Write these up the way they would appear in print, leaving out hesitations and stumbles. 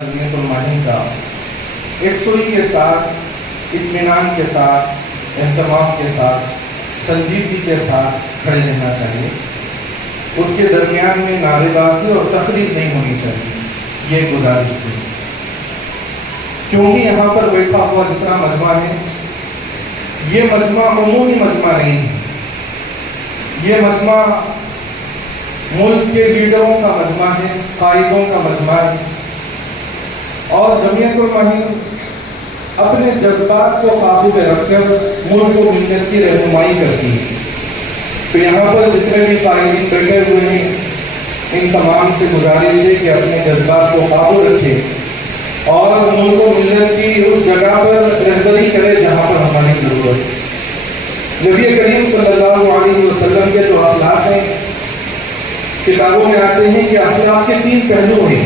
المعین کا یکسوئی کے ساتھ، اطمینان کے ساتھ، اہتمام کے ساتھ، سنجیدگی کے ساتھ کھڑے رہنا چاہیے۔ اس کے درمیان میں نعرے بازی اور تقریر نہیں ہونی چاہیے، یہ گزارش تھی۔ کیونکہ یہاں پر بیٹھا ہوا جتنا مجمع ہے، یہ مجمع عمومی مجمع نہیں ہے، یہ مجمع ملک کے لیڈروں کا مجمع ہے، قائدوں کا مجمع ہے، اور جمعیت المعین اپنے جذبات کو قابو میں رکھ کر ملک و ملت کی رہنمائی کرتی ہے۔ تو یہاں پر جتنے بھی قائدین بیٹھے ہوئے ہیں، ان تمام سے گزارش ہے کہ اپنے جذبات کو قابو رکھے اور ملک و ملت کی اس جگہ پر رہبری کرے جہاں پر ہماری ضرورت ہے۔ نبی کریم صلی اللہ علیہ وسلم کے جو اخلاق ہیں، کتابوں میں آتے ہیں کہ اخلاق کے 3 پہلو ہیں۔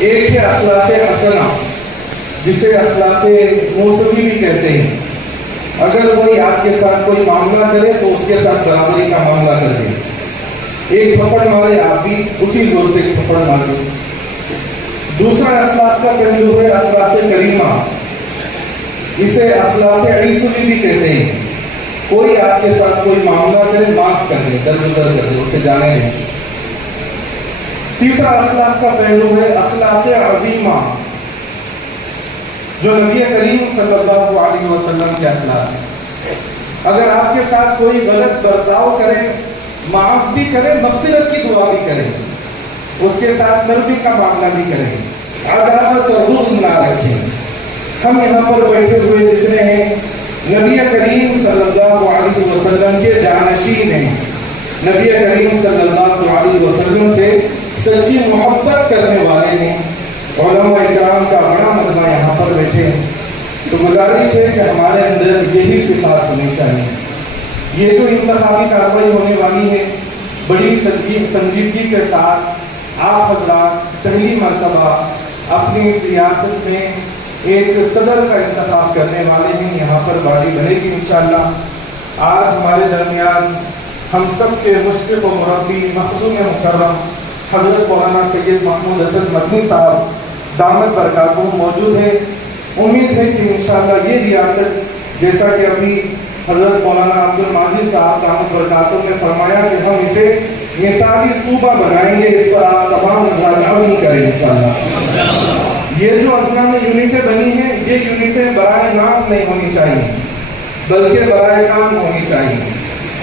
ایک ہے اخلاق حسنہ، جسے اخلاق موسمی بھی کہتے ہیں۔ اگر کوئی آپ کے ساتھ کوئی معاملہ کرے تو اس کے ساتھ برابری کا معاملہ کر دے، ایک تھپڑ مارے آپ بھی اسی زور سے تھپڑ مارے۔ دوسرا اخلاق کا پہلو ہے اخلاق کریمہ، اسے اخلاق عیسوی بھی کہتے ہیں۔ کوئی آپ کے ساتھ کوئی معاملہ کرے، معاف کر دے، درگزر کر دے، اسے جانے دیں۔ تیسرا اخلاق کا پہلو ہے اخلاق عظیمہ، جو نبی کریم صلی اللہ علیہ وسلم کے اخلاق ہے۔ اگر آپ کے ساتھ کوئی غلط برتاؤ کرے، معاف بھی کرے، مغفرت کی دعا بھی کرے، اس کے ساتھ نرمی کا معاملہ بھی کرے، عداوت اور بغض نہ رکھیں۔ ہم یہاں پر بیٹھے ہوئے جتنے ہیں، نبی کریم صلی اللہ علیہ وسلم کے جانشین ہیں، نبی کریم صلی اللہ علیہ وسلم سے سچی محبت کرنے والے ہیں، علماء اکرام کا بڑا مجمع یہاں پر بیٹھے ہیں۔ تو گزارش ہے کہ ہمارے اندر یہی صفات ہونی چاہیے۔ یہ جو انتخابی کارروائی ہونے والی ہے، بڑی سنجیدگی کے ساتھ آپ حضرات پہلی مرتبہ اپنی اس ریاست میں ایک صدر کا انتخاب کرنے والے ہیں۔ یہاں پر باڈی بنے گی انشاءاللہ۔ آج ہمارے درمیان ہم سب کے مشفق و مربی، مخدوم مکرم حضرت مولانا سید محمود حسن مدنی صاحب دامت برکاتہم موجود ہے۔ امید ہے کہ انشاءاللہ یہ ریاست، جیسا کہ ابھی حضرت مولانا عبد الماجد صاحب دامت برکاتہم نے فرمایا کہ ہم اسے مثالی صوبہ بنائیں گے، اس پر آپ تمام حضرات عزم کریں انشاءاللہ۔ یہ جو اضلاع میں یونٹیں بنی ہیں، یہ یونٹیں برائے نام نہیں ہونی چاہیے، بلکہ برائے کام ہونی چاہیے،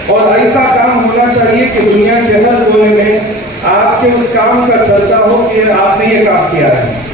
اور ایسا کام ہونا چاہیے کہ دنیا کے ہر کونے میں آپ کے اس کام کا چرچا ہو کہ آپ نے یہ کام کیا ہے۔